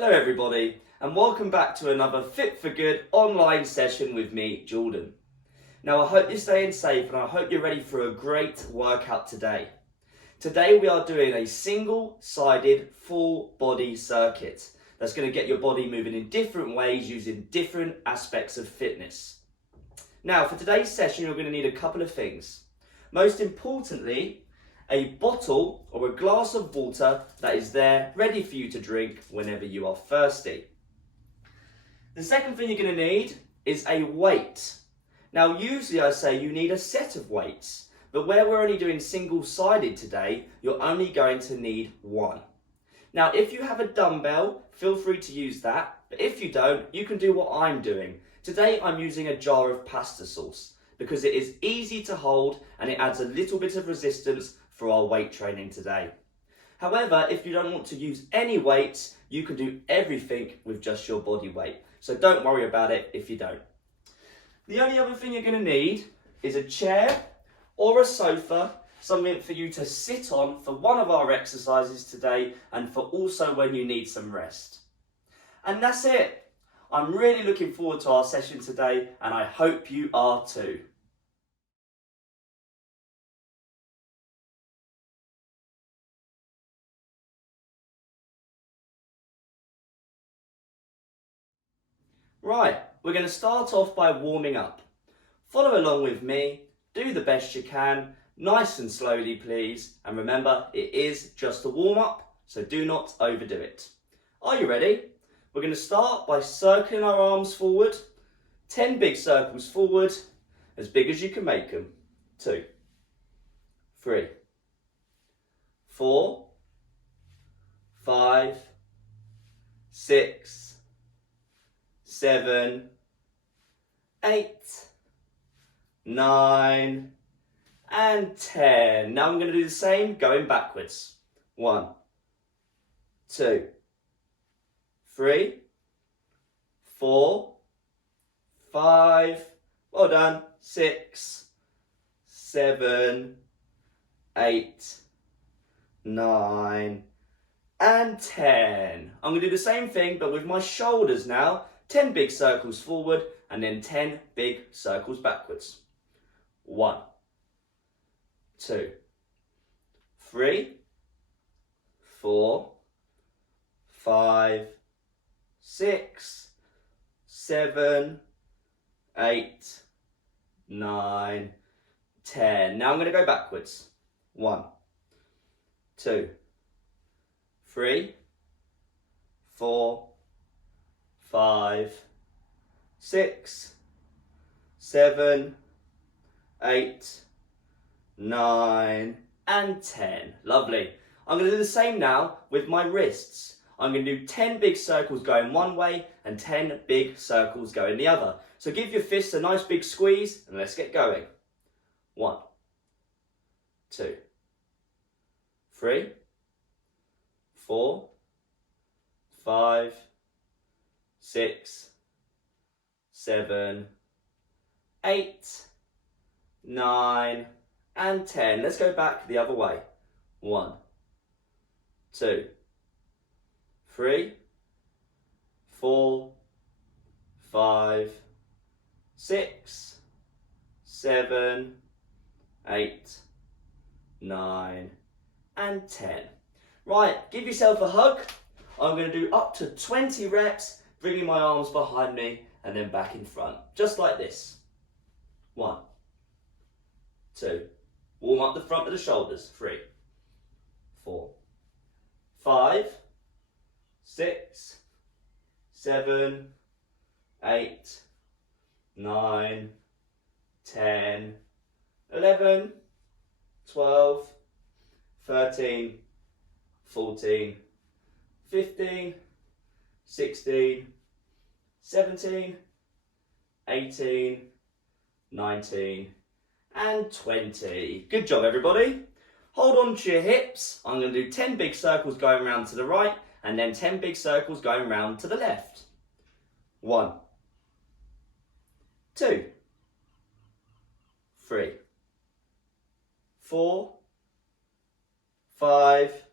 Hello everybody, and welcome back to another Fit for Good online session with me, Jordan. Now I hope you're staying safe and I hope you're ready for a great workout today. Today we are doing a single-sided full body circuit that's going to get your body moving in different ways using different aspects of fitness. Now for today's session you're going to need a couple of things. Most importantly, a bottle or a glass of water that is there ready for you to drink whenever you are thirsty. The second thing you're going to need is a weight. Now usually I say you need a set of weights, but where we're only doing single-sided today, you're only going to need one. Now if you have a dumbbell, feel free to use that, but if you don't, you can do what I'm doing. Today I'm using a jar of pasta sauce because it is easy to hold and it adds a little bit of resistance for our weight training today. However, if you don't want to use any weights, you can do everything with just your body weight. So don't worry about it if you don't. The only other thing you're going to need is a chair or a sofa, something for you to sit on for one of our exercises today and for also when you need some rest. And that's it. I'm really looking forward to our session today and I hope you are too. Right, we're going to start off by warming up. Follow along with me, do the best you can, nice and slowly please, and remember it is just a warm up, so do not overdo it. Are you ready? We're going to start by circling our arms forward, 10 big circles forward, as big as you can make them. 2, 3, 4, 5, 6, 7, 8, 9, and 10. Now I'm going to do the same going backwards. 1, 2, 3, 4, 5, well done, 6, 7, 8, 9, and 10. I'm going to do the same thing but with my shoulders now. 10 big circles forward and then 10 big circles backwards. 1, 2, 3, 4, 5, 6, 7, 8, 9, 10. Now I'm going to go backwards. 1, 2, 3, 4, 5, 6, 7, 8, 9, and 10. Lovely. I'm going to do the same now with my wrists. I'm going to do 10 big circles going one way and 10 big circles going the other. So give your fists a nice big squeeze and let's get going. 1, 2, 3, 4, 5, 6, 7, 8, 9, and 10. Let's go back the other way. 1, 2, 3, 4, 5, 6, 7, 8, 9, and 10. Right, give yourself a hug. I'm going to do up to 20 reps, bringing my arms behind me and then back in front, just like this. 1, 2, warm up the front of the shoulders. 3, 4, 5, 6, 7, 8, 9, 10, 11, 12, 13, 14, 15, 16, 17, 18, 19, and 20. Good job everybody. Hold on to your hips. I'm going to do 10 big circles going round to the right and then 10 big circles going round to the left. 1, 2, 3, 4, 5,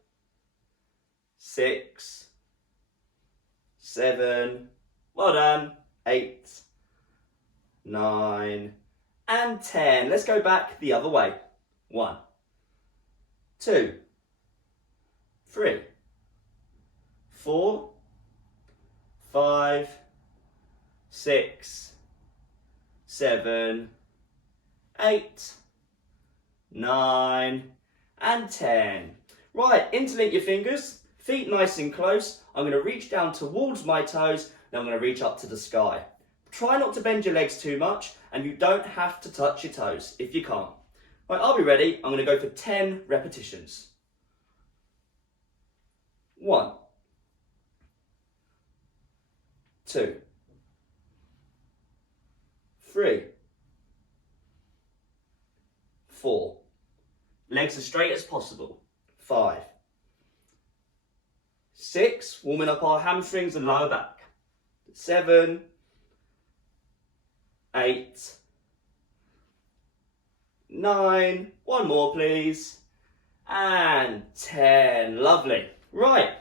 6, 7, well done, 8, 9, and 10. Let's go back the other way. 1, 2, 3, 4, 5, 6, 7, 8, 9, and 10. Right, interlink your fingers, feet nice and close. I'm going to reach down towards my toes, then I'm going to reach up to the sky. Try not to bend your legs too much, and you don't have to touch your toes if you can't. Right, I'll be ready. I'm going to go for 10 repetitions. 1, 2, 3, 4. Legs as straight as possible. 5, 6. Warming up our hamstrings and lower back. 7, 8, 9. One more, please. And 10. Lovely. Right.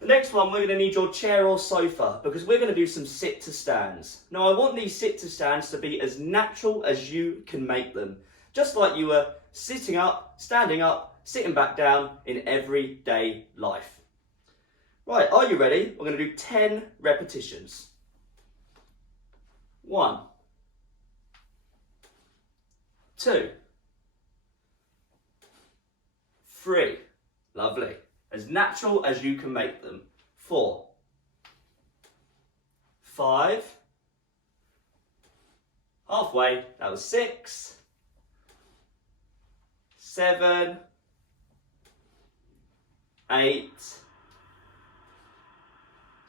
The next one, we're going to need your chair or sofa because we're going to do some sit to stands. Now, I want these sit to stands to be as natural as you can make them. Just like you were sitting up, standing up, sitting back down in everyday life. Right, are you ready? We're going to do 10 repetitions. 1, 2, 3. Lovely. As natural as you can make them. 4, 5. Halfway. That was 6. 7, 8,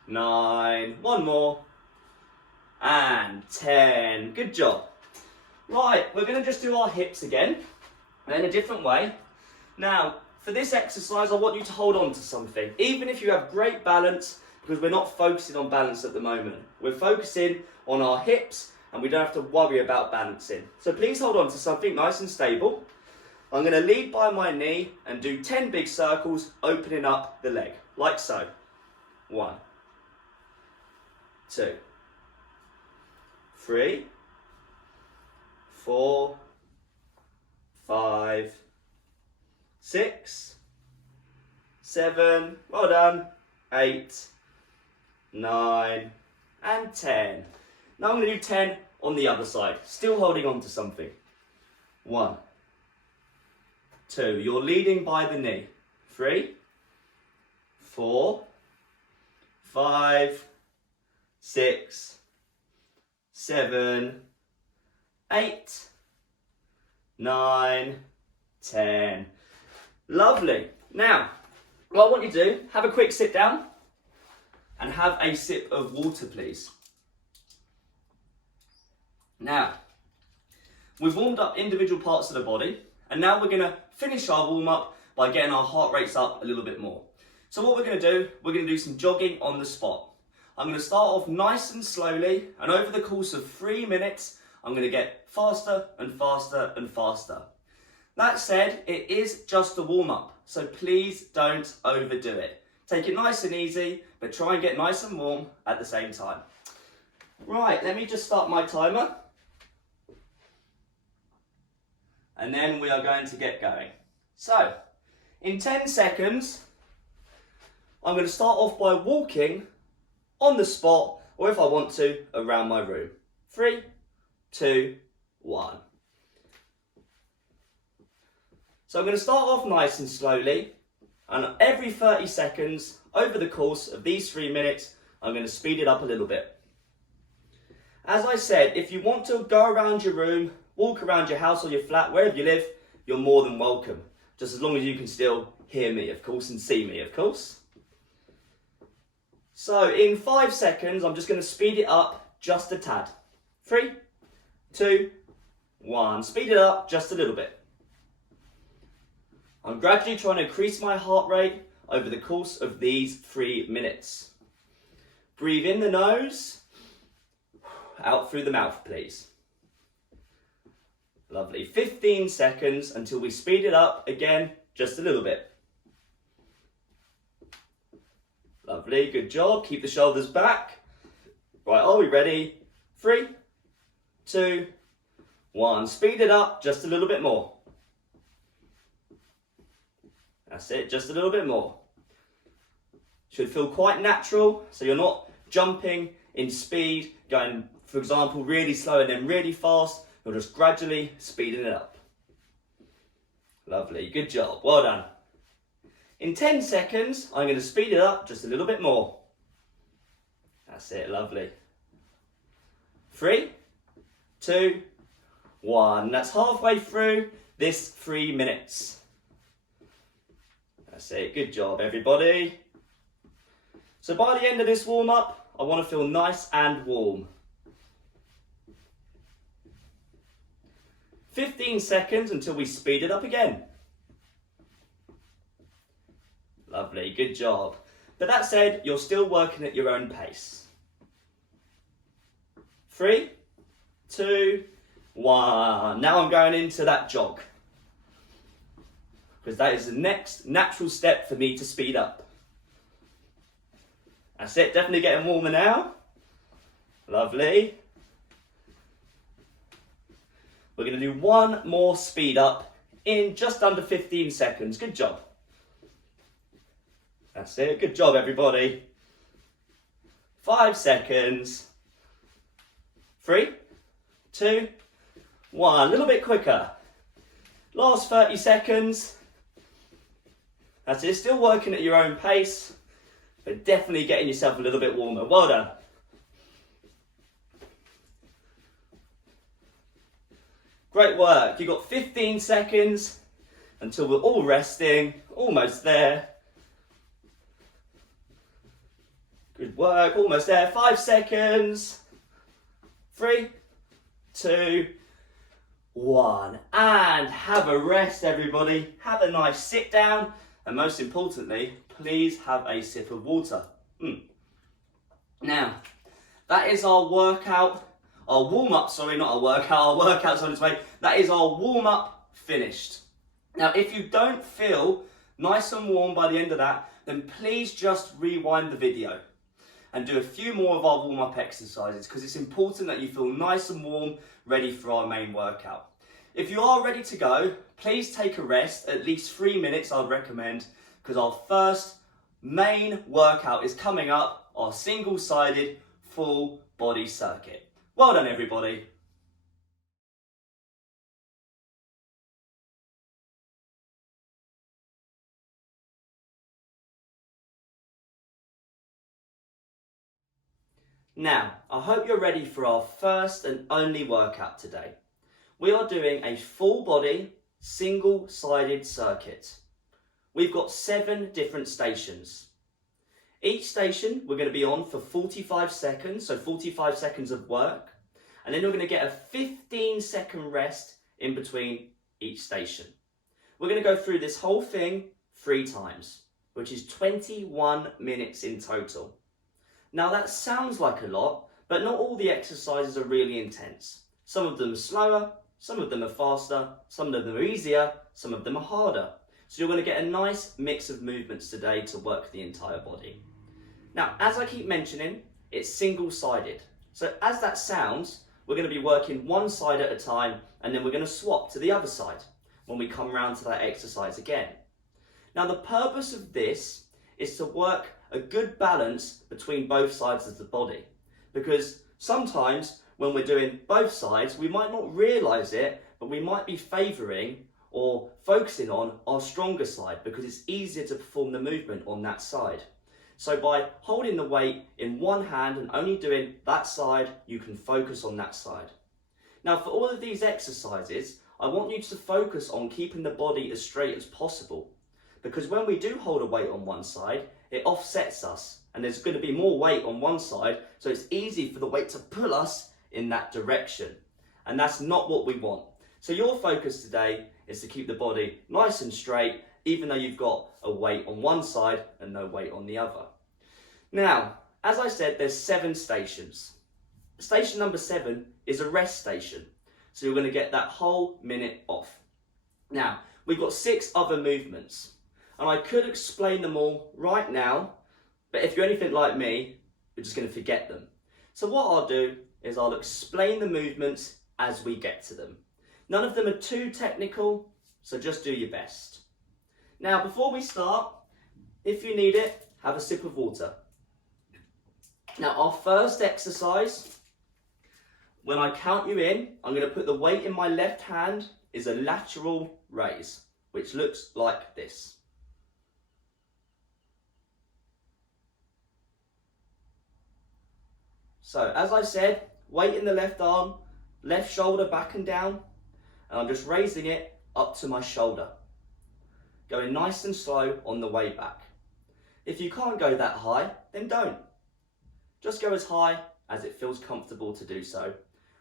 9. One more. And 10. Good job. Right, we're going to just do our hips again, in a different way. Now, for this exercise, I want you to hold on to something, even if you have great balance, because we're not focusing on balance at the moment. We're focusing on our hips, and we don't have to worry about balancing. So please hold on to something nice and stable. I'm going to lead by my knee and do 10 big circles, opening up the leg, like so. 1, 2, 3, 4, 5, 6, 7, well done, 8, 9, and 10. Now I'm going to do 10 on the other side, still holding on to something. 1, 2, you're leading by the knee. 3, 4, 5, 6, 7, 8, 9, 10. Lovely. Now, what I want you to do, have a quick sit down and have a sip of water, please. Now, we've warmed up individual parts of the body, and now we're going to finish our warm-up by getting our heart rates up a little bit more. So what we're going to do, we're going to do some jogging on the spot. I'm going to start off nice and slowly, and over the course of 3 minutes, I'm going to get faster and faster and faster. That said, it is just a warm-up, so please don't overdo it. Take it nice and easy, but try and get nice and warm at the same time. Right, let me just start my timer. And then we are going to get going. So, in 10 seconds, I'm going to start off by walking on the spot, or if I want to, around my room. 3, 2, 1. So I'm going to start off nice and slowly, and every 30 seconds, over the course of these 3 minutes, I'm going to speed it up a little bit. As I said, if you want to go around your room, walk around your house or your flat, wherever you live, you're more than welcome. Just as long as you can still hear me, of course, and see me, of course. So in 5 seconds, I'm just going to speed it up just a tad. 3, 2, 1. Speed it up just a little bit. I'm gradually trying to increase my heart rate over the course of these 3 minutes. Breathe in the nose, out through the mouth, please. Lovely. 15 seconds until we speed it up again, just a little bit. Lovely, good job. Keep the shoulders back. Right, are we ready? 3, 2, 1. Speed it up just a little bit more. That's it, just a little bit more. Should feel quite natural, so you're not jumping in speed, going, for example, really slow and then really fast. You're just gradually speeding it up. Lovely, good job, well done. In 10 seconds, I'm going to speed it up just a little bit more. That's it, lovely. 3, 2, 1. That's halfway through this 3 minutes. That's it, good job everybody. So by the end of this warm up, I want to feel nice and warm. 15 seconds until we speed it up again. Lovely, good job. But that said, you're still working at your own pace. 3, 2, 1. Now I'm going into that jog, because that is the next natural step for me to speed up. That's it, definitely getting warmer now. Lovely. We're going to do one more speed up in just under 15 seconds. Good job. That's it, good job everybody. 5 seconds. 3, 2, 1. A little bit quicker. Last 30 seconds. That's it, still working at your own pace, but definitely getting yourself a little bit warmer. Well done. Great work. You've got 15 seconds until we're all resting. Almost there. Good work, almost there. 5 seconds. 3, 2, 1. And have a rest, everybody. Have a nice sit down. And most importantly, please have a sip of water. Now, that is our workout. Our warm-up, sorry, not our workout. Our workout's on its way. That is our warm-up finished. Now, if you don't feel nice and warm by the end of that, then please just rewind the video and do a few more of our warm-up exercises, because it's important that you feel nice and warm, ready for our main workout. If you are ready to go, please take a rest, at least 3 minutes I'd recommend, because our first main workout is coming up, our single-sided full body circuit. Well done everybody. Now, I hope you're ready for our first and only workout today. We are doing a full body, single-sided circuit. We've got 7 different stations. Each station we're going to be on for 45 seconds, so 45 seconds of work. And then we're going to get a 15-second rest in between each station. We're going to go through this whole thing 3 times, which is 21 minutes in total. Now that sounds like a lot, but not all the exercises are really intense. Some of them are slower, some of them are faster, some of them are easier, some of them are harder. So you're going to get a nice mix of movements today to work the entire body. Now, as I keep mentioning, it's single-sided. So as that sounds, we're going to be working one side at a time, and then we're going to swap to the other side when we come round to that exercise again. Now, the purpose of this is to work a good balance between both sides of the body, because sometimes when we're doing both sides, we might not realise it, but we might be favouring or focusing on our stronger side because it's easier to perform the movement on that side. So by holding the weight in one hand and only doing that side, you can focus on that side. Now for all of these exercises, I want you to focus on keeping the body as straight as possible, because when we do hold a weight on one side, it offsets us and there's going to be more weight on one side, so it's easy for the weight to pull us in that direction. And that's not what we want. So your focus today is to keep the body nice and straight, even though you've got a weight on one side and no weight on the other. Now, as I said, there's 7 stations. Station number 7 is a rest station. So you're going to get that whole minute off. Now, we've got 6 other movements, and I could explain them all right now, But if you're anything like me, you're just going to forget them. So what I'll do is I'll explain the movements as we get to them. None of them are too technical, so just do your best. Now, before we start, if you need it, have a sip of water. Now, our first exercise, when I count you in, I'm going to put the weight in my left hand, is a lateral raise, which looks like this. So, as I said, weight in the left arm, left shoulder back and down, and I'm just raising it up to my shoulder. Going nice and slow on the way back. If you can't go that high, then don't. Just go as high as it feels comfortable to do so.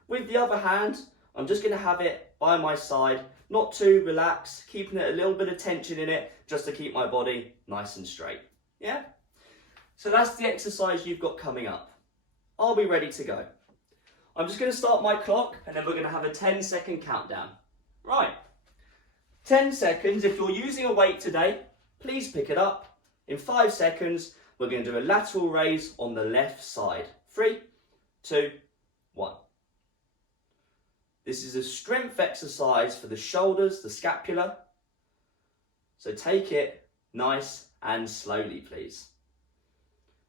With the other hand, I'm just going to have it by my side, not too relaxed, keeping it a little bit of tension in it, just to keep my body nice and straight. Yeah? So that's the exercise you've got coming up. Are we ready to go? I'm just going to start my clock, and then we're going to have a 10-second countdown. Right. 10 seconds. If you're using a weight today, please pick it up. In 5 seconds, we're going to do a lateral raise on the left side. 3, 2, 1. This is a strength exercise for the shoulders, the scapula. So take it nice and slowly, please.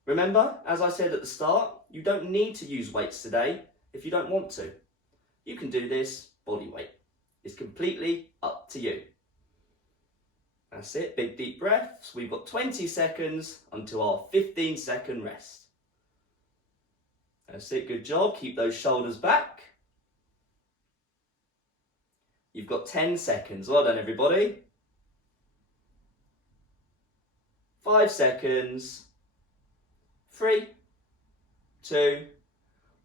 Remember, as I said at the start, you don't need to use weights today if you don't want to. You can do this body weight. It's completely up to you. That's it, big deep breaths. We've got 20 seconds until our 15-second rest. That's it, good job. Keep those shoulders back. You've got 10 seconds. Well done, everybody. 5 seconds. 3, 2,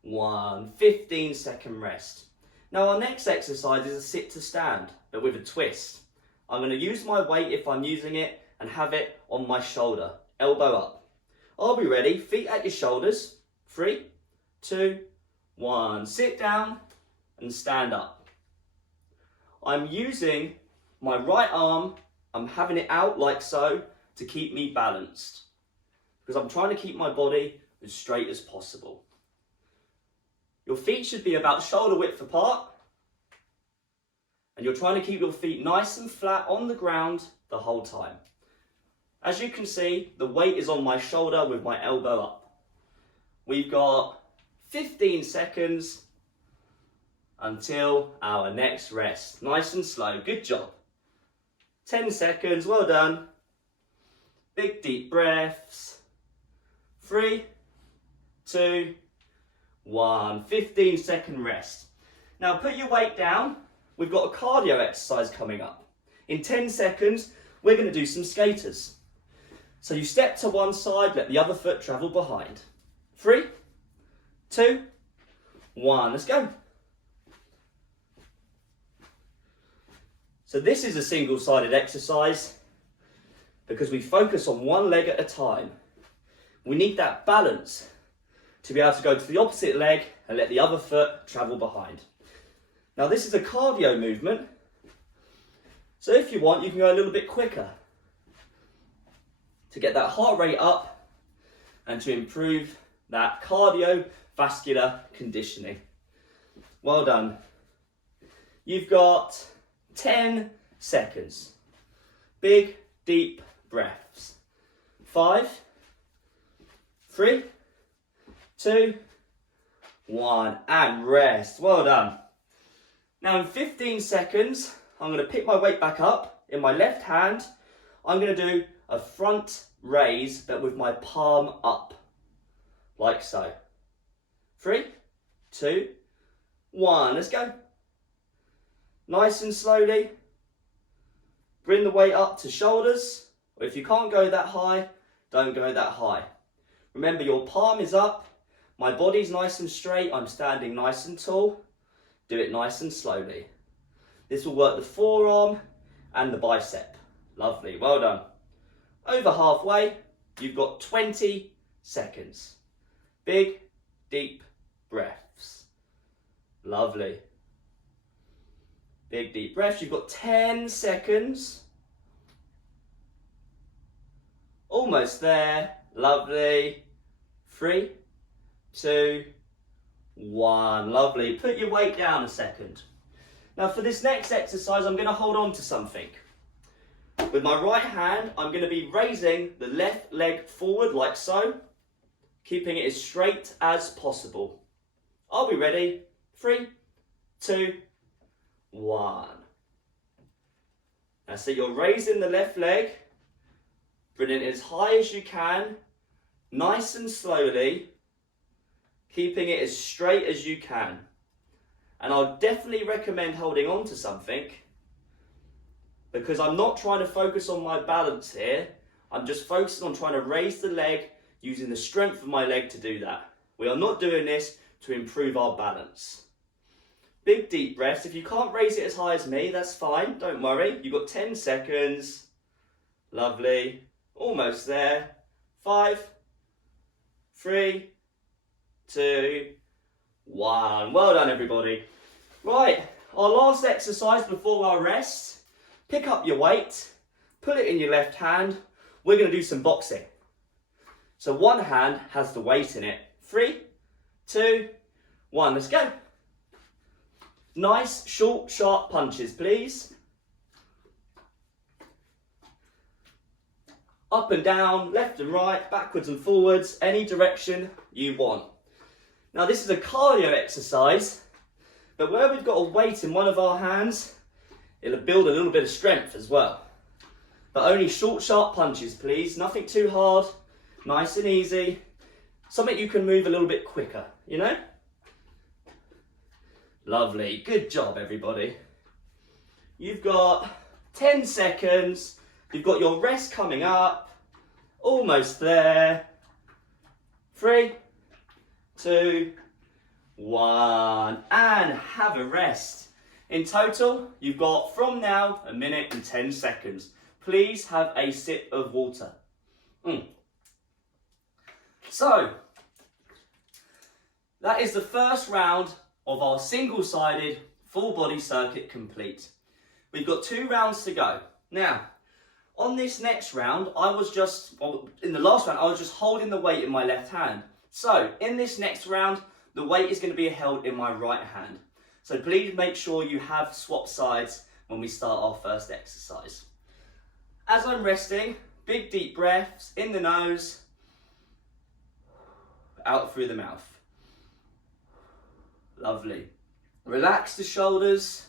1. 15-second rest. Now our next exercise is a sit to stand, but with a twist. I'm going to use my weight if I'm using it and have it on my shoulder, elbow up. Are we ready? Feet at your shoulders. 3, 2, 1. Sit down and stand up. I'm using my right arm, I'm having it out like so to keep me balanced, because I'm trying to keep my body as straight as possible. Your feet should be about shoulder width apart, and you're trying to keep your feet nice and flat on the ground the whole time. As you can see, the weight is on my shoulder with my elbow up. We've got 15 seconds until our next rest. Nice and slow, good job. 10 seconds, well done. Big deep breaths. 3, 2, 1. 15-second rest. Now put your weight down. We've got a cardio exercise coming up. In 10 seconds, we're going to do some skaters. So you step to one side, let the other foot travel behind. 3, 2, 1. Let's go. So this is a single-sided exercise because we focus on one leg at a time. We need that balance to be able to go to the opposite leg and let the other foot travel behind. Now this is a cardio movement, so if you want, you can go a little bit quicker to get that heart rate up and to improve that cardiovascular conditioning. Well done. You've got 10 seconds. Big, deep breaths. 5, 3, 2, 1, and rest. Well done. Now in 15 seconds, I'm going to pick my weight back up in my left hand. I'm going to do a front raise, but with my palm up, like so. 3, 2, 1, let's go. Nice and slowly. Bring the weight up to shoulders, or if you can't go that high, don't go that high. Remember, your palm is up, my body's nice and straight, I'm standing nice and tall. Do it nice and slowly. This will work the forearm and the bicep. Lovely, well done. Over halfway, you've got 20 seconds. Big, deep breaths. Lovely. Big, deep breaths. You've got 10 seconds. Almost there. Lovely. 3, 2, 1. Lovely. Put your weight down a second. Now for this next exercise, I'm going to hold on to something. With my right hand, I'm going to be raising the left leg forward like so, keeping it as straight as possible. Are we ready? 3, 2, 1. Now so you're raising the left leg, bringing it as high as you can, nice and slowly, keeping it as straight as you can. And I'll definitely recommend holding on to something, because I'm not trying to focus on my balance here. I'm just focusing on trying to raise the leg using the strength of my leg to do that. We are not doing this to improve our balance. Big deep breaths. If you can't raise it as high as me, that's fine. Don't worry. You've got 10 seconds. Lovely. Almost there. 5, 3, 2, 1. Well done, everybody. Right, our last exercise before our rest. Pick up your weight, put it in your left hand. We're going to do some boxing. So one hand has the weight in it. 3, 2, 1. Let's go. Nice, short, sharp punches, please. Up and down, left and right, backwards and forwards, any direction you want. Now this is a cardio exercise, but where we've got a weight in one of our hands, it'll build a little bit of strength as well. But only short, sharp punches, please. Nothing too hard, nice and easy. Something you can move a little bit quicker, you know? Lovely, good job, everybody. You've got 10 seconds. You've got your rest coming up. Almost there. 3, 2, 1. And have a rest. In total, you've got from now 1 minute and 10 seconds. Please have a sip of water. So, that is the first round of our single-sided full body circuit complete. We've got 2 rounds to go. Now, on this next round, in the last round, I was just holding the weight in my left hand. So, in this next round, the weight is going to be held in my right hand. So please make sure you have swapped sides when we start our first exercise. As I'm resting, big deep breaths in the nose, out through the mouth. Lovely. Relax the shoulders,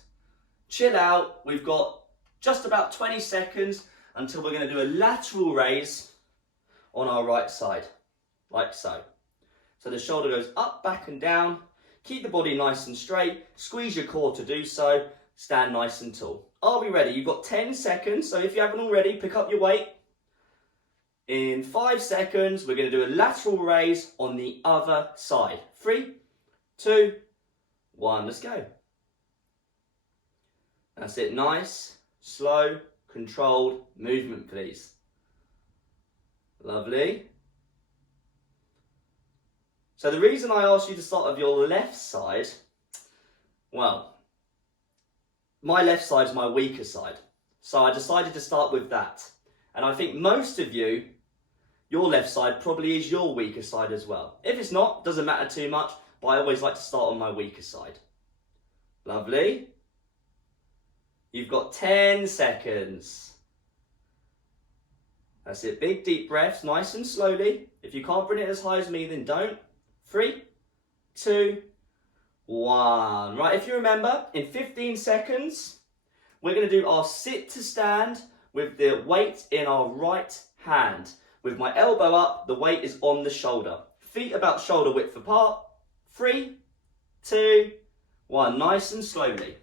chill out. We've got just about 20 seconds until we're going to do a lateral raise on our right side, like so. So the shoulder goes up, back and down. Keep the body nice and straight. Squeeze your core to do so. Stand nice and tall. Are we ready? You've got 10 seconds. So if you haven't already, pick up your weight. In 5 seconds, we're going to do a lateral raise on the other side. 3, 2, 1. Let's go. That's it. Nice, slow, controlled movement, please. Lovely. So the reason I asked you to start with your left side, well, my left side is my weaker side. So I decided to start with that. And I think most of you, your left side probably is your weaker side as well. If it's not, doesn't matter too much, but I always like to start on my weaker side. Lovely. You've got 10 seconds. That's it. Big deep breaths, nice and slowly. If you can't bring it as high as me, then don't. 3, 2, 1. Right, if you remember, in 15 seconds, we're going to do our sit to stand with the weight in our right hand. With my elbow up, the weight is on the shoulder. Feet about shoulder width apart. 3, 2, 1. Nice and slowly.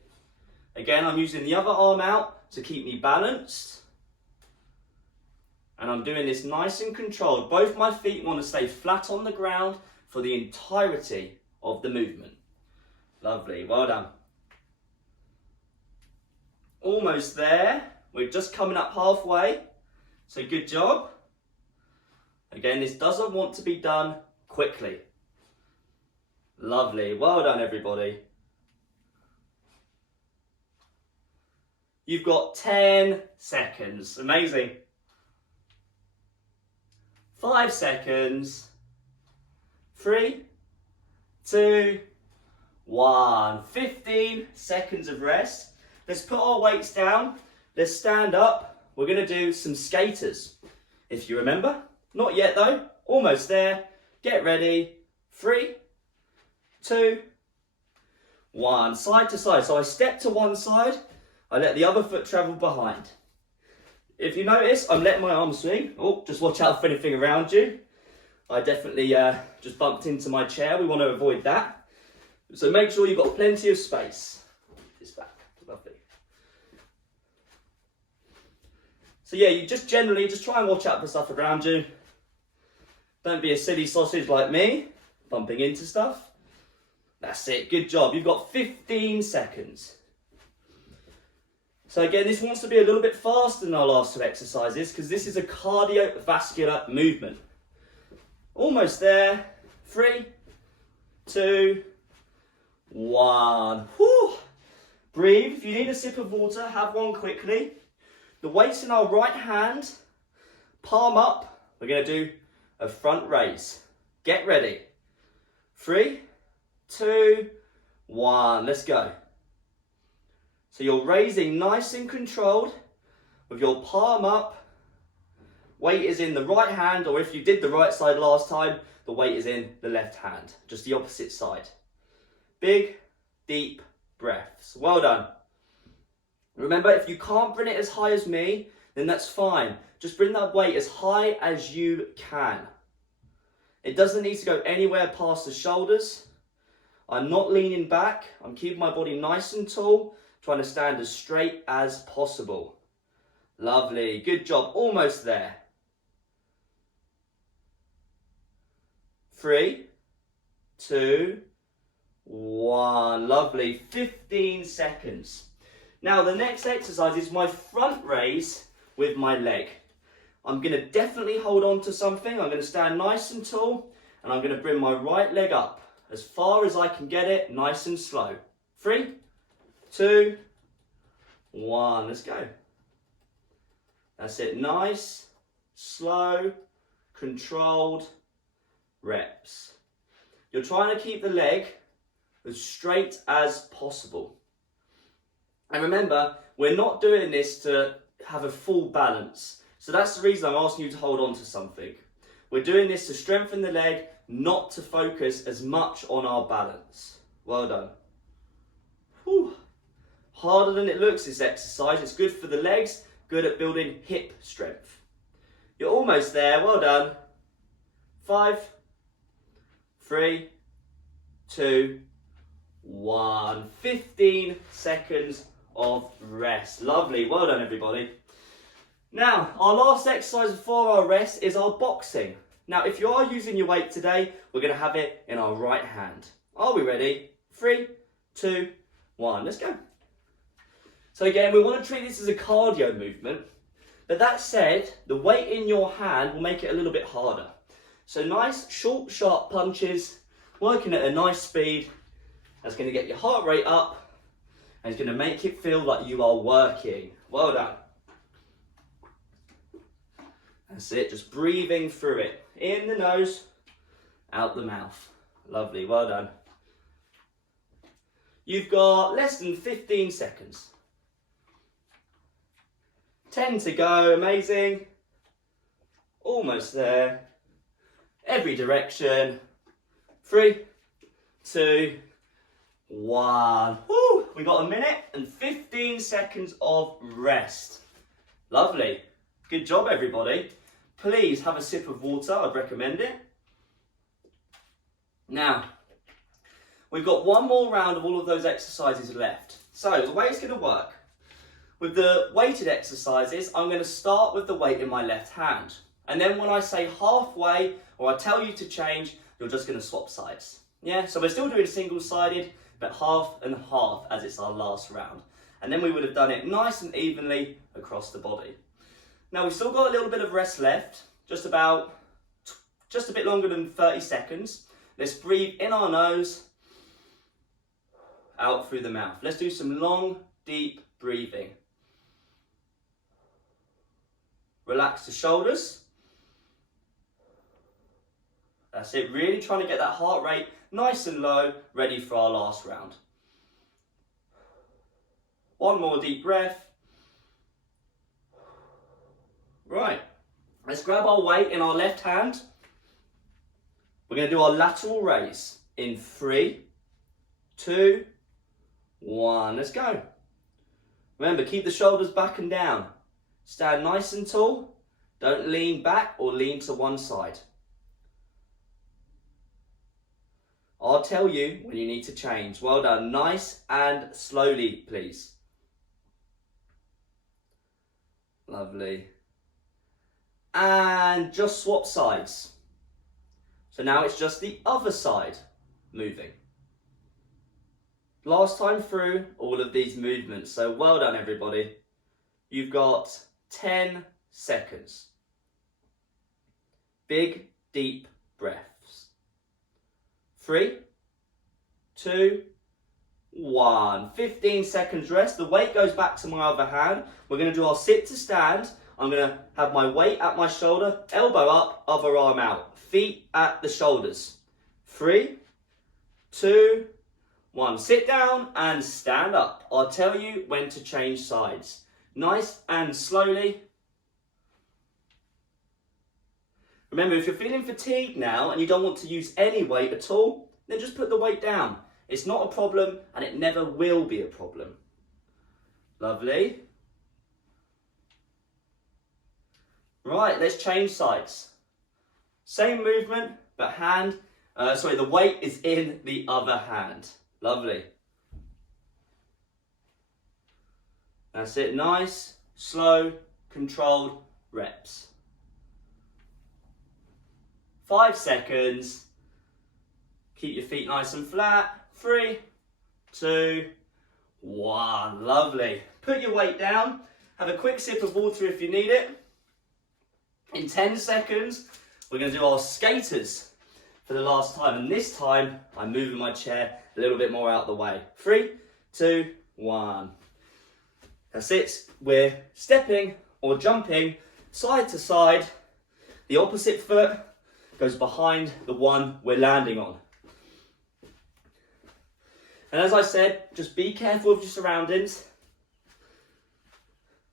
Again, I'm using the other arm out to keep me balanced. And I'm doing this nice and controlled. Both my feet want to stay flat on the ground for the entirety of the movement. Lovely, well done. Almost there. We're just coming up halfway. So good job. Again, this doesn't want to be done quickly. Lovely, well done everybody. You've got 10 seconds, amazing. 5 seconds. 3, 2, 1. 15 seconds of rest. Let's put our weights down. Let's stand up. We're going to do some skaters. If you remember. Not yet though. Almost there. Get ready. 3, 2, 1. Side to side. So I step to one side. I let the other foot travel behind. If you notice, I'm letting my arms swing. Oh, just watch out for anything around you. I definitely just bumped into my chair. We want to avoid that. So make sure you've got plenty of space. This back. Lovely. So yeah, you just generally just try and watch out for stuff around you. Don't be a silly sausage like me, bumping into stuff. That's it. Good job. You've got 15 seconds. So again, this wants to be a little bit faster than our last two exercises because this is a cardiovascular movement. Almost there. 3, 2, 1. Whew. Breathe. If you need a sip of water, have one quickly. The weight's in our right hand. Palm up. We're going to do a front raise. Get ready. 3, 2, 1. Let's go. So you're raising nice and controlled with your palm up. Weight is in the right hand, or if you did the right side last time, the weight is in the left hand, just the opposite side. Big, deep breaths. Well done. Remember, if you can't bring it as high as me, then that's fine. Just bring that weight as high as you can. It doesn't need to go anywhere past the shoulders. I'm not leaning back. I'm keeping my body nice and tall. Trying to stand as straight as possible. Lovely, good job, almost there. 3, 2, 1, lovely, 15 seconds. Now the next exercise is my front raise with my leg. I'm going to definitely hold on to something. I'm going to stand nice and tall and I'm going to bring my right leg up as far as I can get it, nice and slow. 3, 2, 1, let's go. That's it, nice, slow, controlled reps. You're trying to keep the leg as straight as possible. And remember, we're not doing this to have a full balance. So that's the reason I'm asking you to hold on to something. We're doing this to strengthen the leg, not to focus as much on our balance. Well done. Whew. Harder than it looks, this exercise. It's good for the legs, good at building hip strength. You're almost there, well done. 5, 3, 2, 1. 15 seconds of rest. Lovely, well done everybody. Now, our last exercise before our rest is our boxing. Now, if you are using your weight today, we're going to have it in our right hand. Are we ready? 3, 2, 1, let's go. So again, we want to treat this as a cardio movement, but that said, the weight in your hand will make it a little bit harder. So nice, short, sharp punches, working at a nice speed. That's going to get your heart rate up, and it's going to make it feel like you are working. Well done. That's it, just breathing through it. In the nose, out the mouth. Lovely, well done. You've got less than 15 seconds. 10 to go, amazing. Almost there. Every direction. 3, 2, 1. Woo! We got a minute and 15 seconds of rest. Lovely. Good job, everybody. Please have a sip of water. I'd recommend it. Now, we've got one more round of all of those exercises left. So the way it's going to work. With the weighted exercises, I'm going to start with the weight in my left hand. And then when I say halfway, or I tell you to change, you're just going to swap sides. Yeah, so we're still doing single-sided, but half and half as it's our last round. And then we would have done it nice and evenly across the body. Now we've still got a little bit of rest left, just a bit longer than 30 seconds. Let's breathe in our nose, out through the mouth. Let's do some long, deep breathing. Relax the shoulders. That's it, really trying to get that heart rate nice and low, ready for our last round. One more deep breath. Right, let's grab our weight in our left hand. We're going to do our lateral raise in 3, 2, 1. Let's go. Remember, keep the shoulders back and down. Stand nice and tall. Don't lean back or lean to one side. I'll tell you when you need to change. Well done. Nice and slowly, please. Lovely. And just swap sides. So now it's just the other side moving. Last time through all of these movements. So well done, everybody. You've got 10 seconds. Big, deep breaths. 3, 2, 1. 15 seconds rest. The weight goes back to my other hand. We're going to do our sit to stand. I'm going to have my weight at my shoulder, elbow up, other arm out. Feet at the shoulders. 3, 2, 1. Sit down and stand up. I'll tell you when to change sides. Nice and slowly. Remember, if you're feeling fatigued now and you don't want to use any weight at all, then just put the weight down. It's not a problem and it never will be a problem. Lovely. Right, let's change sides. Same movement, but the weight is in the other hand. Lovely. That's it, nice, slow, controlled reps. 5 seconds. Keep your feet nice and flat. 3, 2, 1. Lovely. Put your weight down. Have a quick sip of water if you need it. In 10 seconds, we're going to do our skaters for the last time. And this time, I'm moving my chair a little bit more out the way. 3, 2, 1. That's it. We're stepping or jumping side to side. The opposite foot goes behind the one we're landing on. And as I said, just be careful of your surroundings.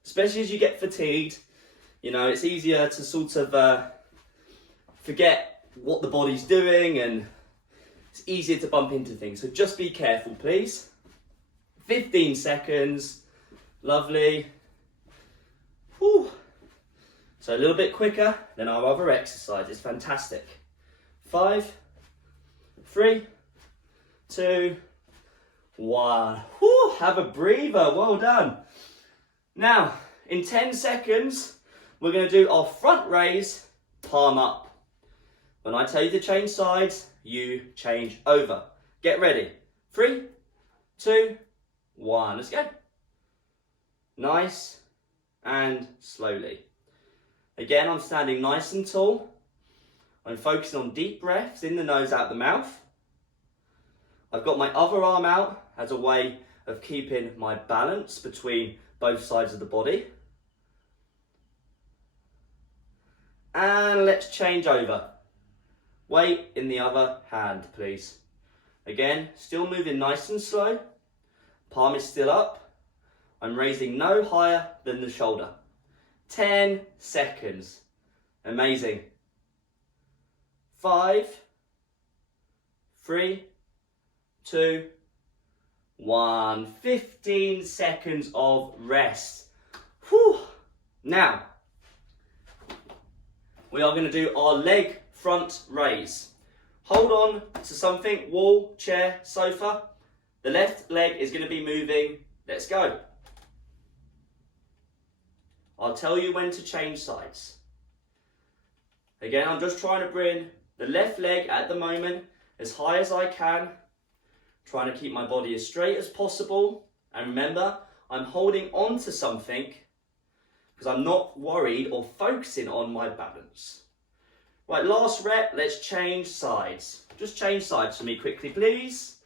Especially as you get fatigued. You know, it's easier to sort of forget what the body's doing and it's easier to bump into things. So just be careful, please. 15 seconds. Lovely. Whew. So a little bit quicker than our other exercise. It's fantastic. 5, 3, 2, 1. Whew. Have a breather. Well done. Now, in 10 seconds, we're going to do our front raise, palm up. When I tell you to change sides, you change over. Get ready. 3, 2, 1. Let's go. Nice and slowly. Again, I'm standing nice and tall. I'm focusing on deep breaths in the nose, out the mouth. I've got my other arm out as a way of keeping my balance between both sides of the body. And let's change over. Weight in the other hand, please. Again, still moving nice and slow. Palm is still up. I'm raising no higher than the shoulder. 10 seconds. Amazing. 5, 3, 2, 1. 15 seconds of rest. Whew. Now, we are going to do our leg front raise. Hold on to something, wall, chair, sofa. The left leg is going to be moving. Let's go. I'll tell you when to change sides. Again, I'm just trying to bring the left leg at the moment as high as I can. Trying to keep my body as straight as possible. And remember, I'm holding on to something because I'm not worried or focusing on my balance. Right, last rep, let's change sides. Just change sides for me quickly, please.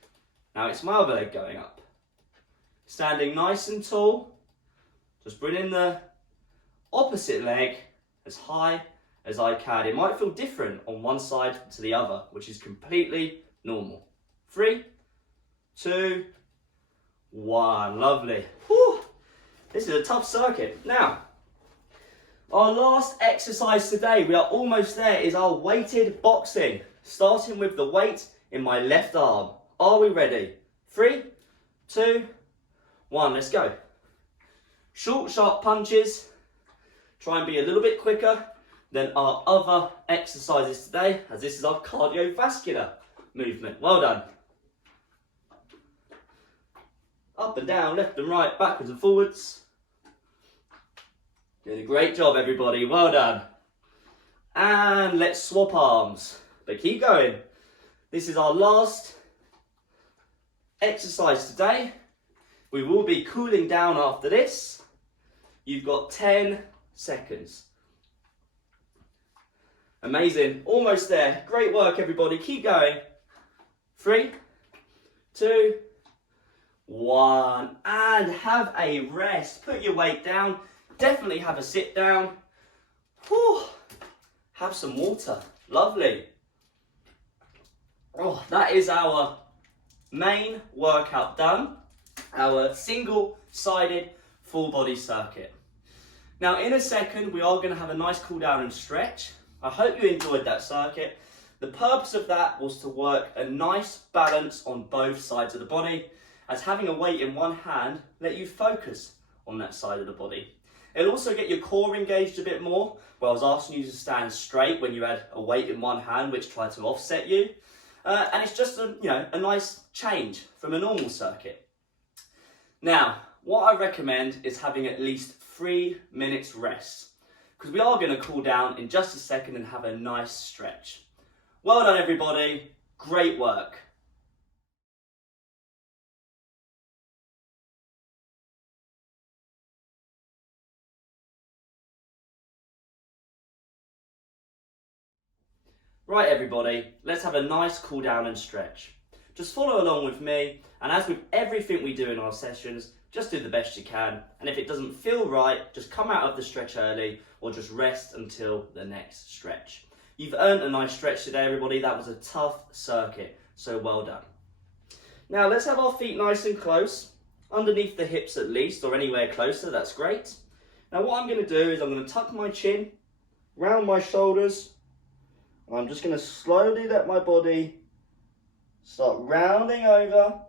Now it's my other leg going up. Standing nice and tall. Just bringing the opposite leg as high as I can. It might feel different on one side to the other, which is completely normal. 3, 2, 1. Lovely. Whew. This is a tough circuit. Now, our last exercise today, we are almost there, is our weighted boxing. Starting with the weight in my left arm. Are we ready? 3, 2, 1. Let's go. Short, sharp punches. Try and be a little bit quicker than our other exercises today, as this is our cardiovascular movement. Well done. Up and down, left and right, backwards and forwards. Doing a great job, everybody. Well done. And let's swap arms. But keep going. This is our last exercise today. We will be cooling down after this. You've got 10 seconds. Amazing. Almost there. Great work, everybody. Keep going. 3, 2, 1. And have a rest. Put your weight down. Definitely have a sit down. Whew. Have some water. Lovely. Oh, that is our main workout done. Our single-sided full body circuit. Now in a second we are going to have a nice cool down and stretch. I hope you enjoyed that circuit. The purpose of that was to work a nice balance on both sides of the body, as having a weight in one hand let you focus on that side of the body. It'll also get your core engaged a bit more, where I was asking you to stand straight when you had a weight in one hand which tried to offset you. And it's just a nice change from a normal circuit. Now, what I recommend is having at least 3 minutes rest, because we are going to cool down in just a second and have a nice stretch. Well done, everybody. Great work. Right, everybody, let's have a nice cool down and stretch. Just follow along with me, and as with everything we do in our sessions, just do the best you can, and if it doesn't feel right, just come out of the stretch early or just rest until the next stretch. You've earned a nice stretch today, everybody. That was a tough circuit, so well done. Now let's have our feet nice and close, underneath the hips at least, or anywhere closer. That's great. Now what I'm going to do is I'm going to tuck my chin, round my shoulders. I'm just going to slowly let my body start rounding over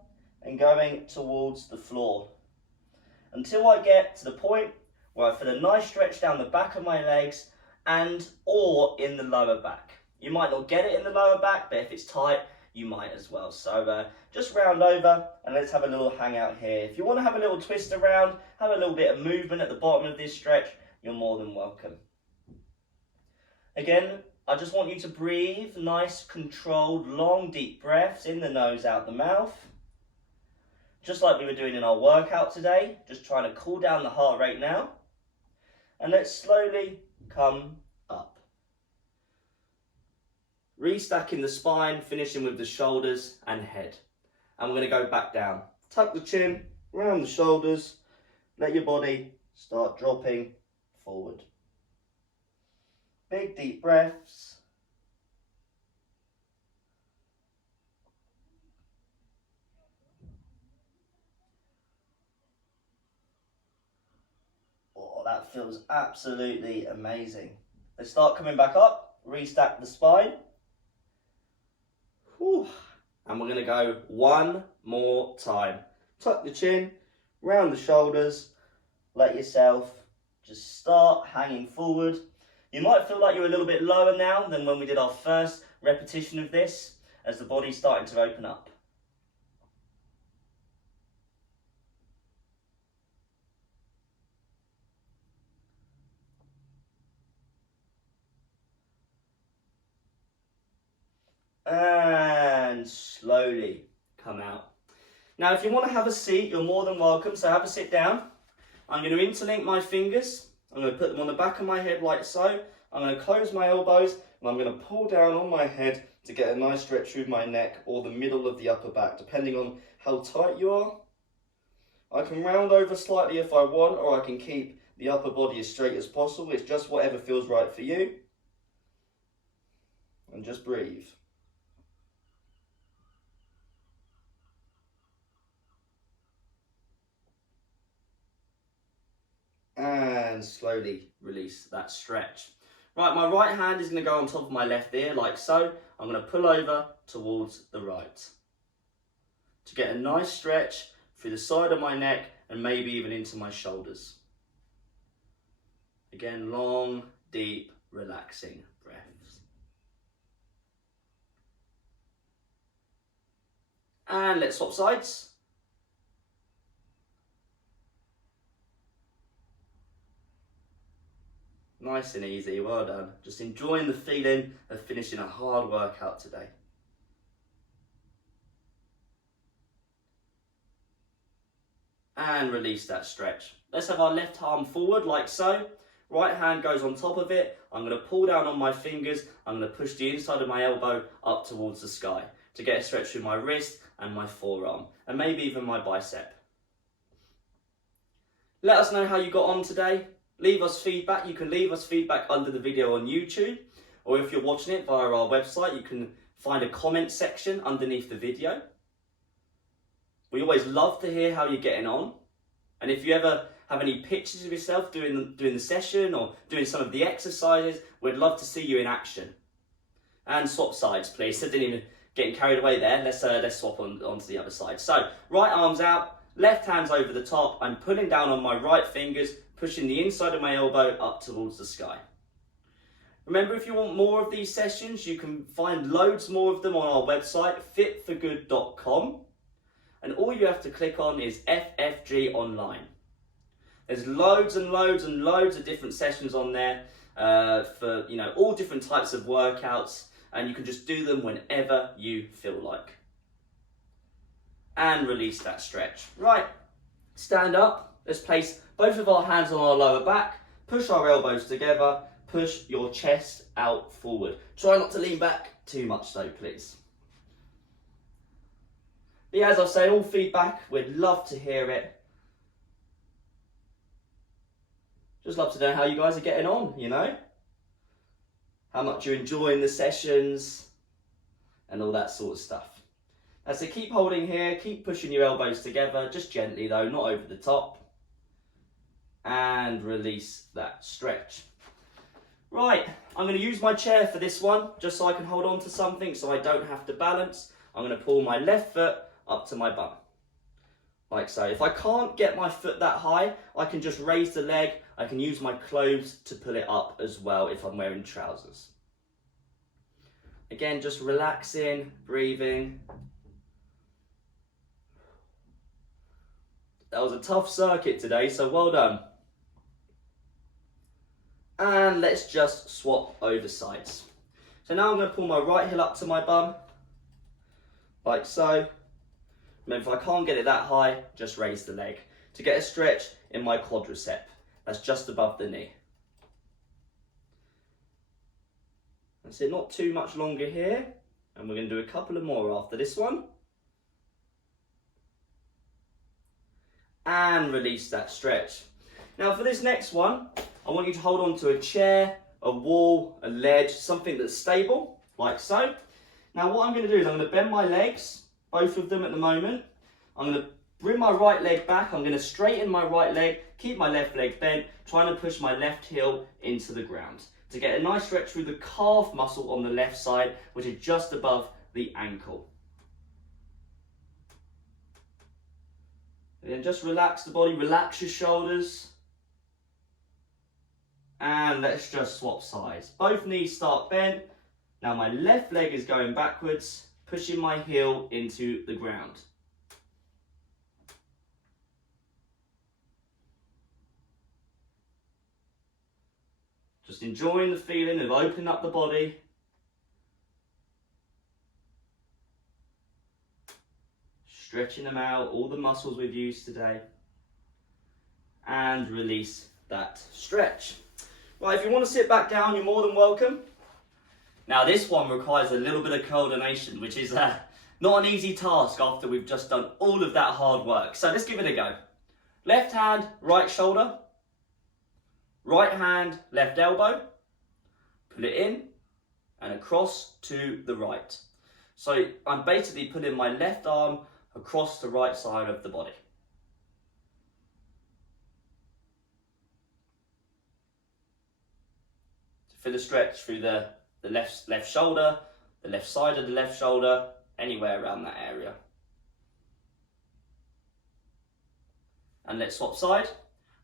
and going towards the floor, until I get to the point where I feel a nice stretch down the back of my legs and or in the lower back. You might not get it in the lower back, but if it's tight, you might as well. So just round over and let's have a little hangout here. If you want to have a little twist around, have a little bit of movement at the bottom of this stretch, you're more than welcome. Again, I just want you to breathe nice, controlled, long, deep breaths in the nose, out the mouth. Just like we were doing in our workout today, just trying to cool down the heart rate now. And let's slowly come up. Restacking the spine, finishing with the shoulders and head. And we're going to go back down. Tuck the chin, round the shoulders, let your body start dropping forward. Big deep breaths. Oh, that feels absolutely amazing. Let's start coming back up, restack the spine. Whew. And we're going to go one more time. Tuck the chin, round the shoulders, let yourself just start hanging forward. You might feel like you're a little bit lower now than when we did our first repetition of this, as the body's starting to open up. And slowly come out. Now if you want to have a seat, you're more than welcome, so have a sit down. I'm going to interlink my fingers. I'm going to put them on the back of my head like so. I'm going to close my elbows and I'm going to pull down on my head to get a nice stretch through my neck or the middle of the upper back, depending on how tight you are. I can round over slightly if I want, or I can keep the upper body as straight as possible. It's just whatever feels right for you. and just breathe. And slowly release that stretch. Right, my right hand is going to go on top of my left ear like so. I'm going to pull over towards the right to get a nice stretch through the side of my neck and maybe even into my shoulders. Again, long, deep, relaxing breaths. And let's swap sides. Nice and easy, well done. Just enjoying the feeling of finishing a hard workout today. And release that stretch. Let's have our left arm forward like so. Right hand goes on top of it. I'm going to pull down on my fingers. I'm going to push the inside of my elbow up towards the sky to get a stretch through my wrist and my forearm and maybe even my bicep. Let us know how you got on today. Leave us feedback. You can leave us feedback under the video on YouTube, or if you're watching it via our website, you can find a comment section underneath the video. We always love to hear how you're getting on. And if you ever have any pictures of yourself doing the session or doing some of the exercises, we'd love to see you in action. And swap sides, please. I didn't even get carried away there. Let's swap onto the other side. So, right arm's out, left hand's over the top. I'm pulling down on my right fingers, pushing the inside of my elbow up towards the sky. Remember, if you want more of these sessions, you can find loads more of them on our website, fitforgood.com. And all you have to click on is FFG Online. There's loads and loads and loads of different sessions on there for all different types of workouts, and you can just do them whenever you feel like. And release that stretch. Right, stand up. Let's place both of our hands on our lower back, push our elbows together, push your chest out forward. Try not to lean back too much though, please. But yeah, as I say, all feedback, we'd love to hear it. Just love to know how you guys are getting on, how much you're enjoying the sessions and all that sort of stuff. So keep holding here, keep pushing your elbows together, just gently though, not over the top. And release that stretch. Right, I'm going to use my chair for this one, just so I can hold on to something so I don't have to balance. I'm going to pull my left foot up to my bum, like so. If I can't get my foot that high, I can just raise the leg. I can use my clothes to pull it up as well if I'm wearing trousers. Again, just relaxing, breathing. That was a tough circuit today, so well done. And let's just swap over sides. So now I'm going to pull my right heel up to my bum, like so. Remember, if I can't get it that high, just raise the leg to get a stretch in my quadricep. That's just above the knee. That's it, not too much longer here. And we're going to do a couple of more after this one. And release that stretch. Now for this next one, I want you to hold on to a chair, a wall, a ledge, something that's stable, like so. Now what I'm going to do is I'm going to bend my legs, both of them at the moment. I'm going to bring my right leg back. I'm going to straighten my right leg, keep my left leg bent, trying to push my left heel into the ground to get a nice stretch through the calf muscle on the left side, which is just above the ankle. And then just relax the body, relax your shoulders. And let's just swap sides. Both knees start bent. Now my left leg is going backwards, pushing my heel into the ground. Just enjoying the feeling of opening up the body. Stretching them out, all the muscles we've used today. And release that stretch. Right, if you want to sit back down, you're more than welcome. Now this one requires a little bit of coordination, which is not an easy task after we've just done all of that hard work. So let's give it a go. Left hand, right shoulder. Right hand, left elbow. Pull it in. and across to the right. So I'm basically putting my left arm across the right side of the body. So feel the stretch through the left shoulder, the left side of the left shoulder, anywhere around that area. And let's swap side.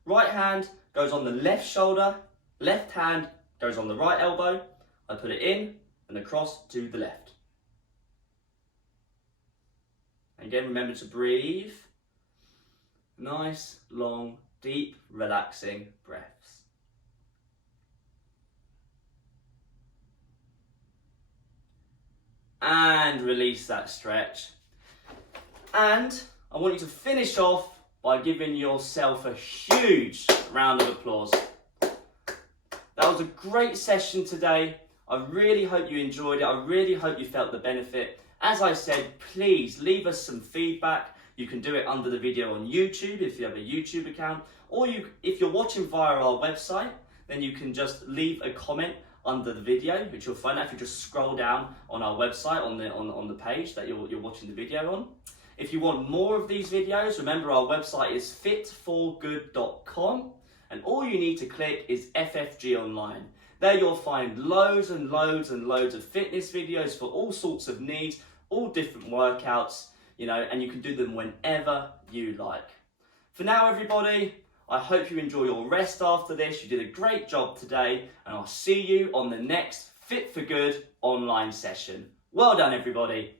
Right hand goes on the left shoulder, left hand goes on the right elbow. I put it in and across to the left. Again, remember to breathe. Nice, long, deep, relaxing breaths. And release that stretch. And I want you to finish off by giving yourself a huge round of applause. That was a great session today. I really hope you enjoyed it. I really hope you felt the benefit. As I said, please leave us some feedback. You can do it under the video on YouTube if you have a YouTube account, or if you're watching via our website, then you can just leave a comment under the video, which you'll find out if you just scroll down on our website on the page that you're watching the video on. If you want more of these videos, remember our website is fitforgood.com, and all you need to click is FFG Online. There you'll find loads and loads and loads of fitness videos for all sorts of needs, all different workouts, and you can do them whenever you like. For now, everybody, I hope you enjoy your rest after this. You did a great job today, and I'll see you on the next Fit for Good online session. Well done, everybody.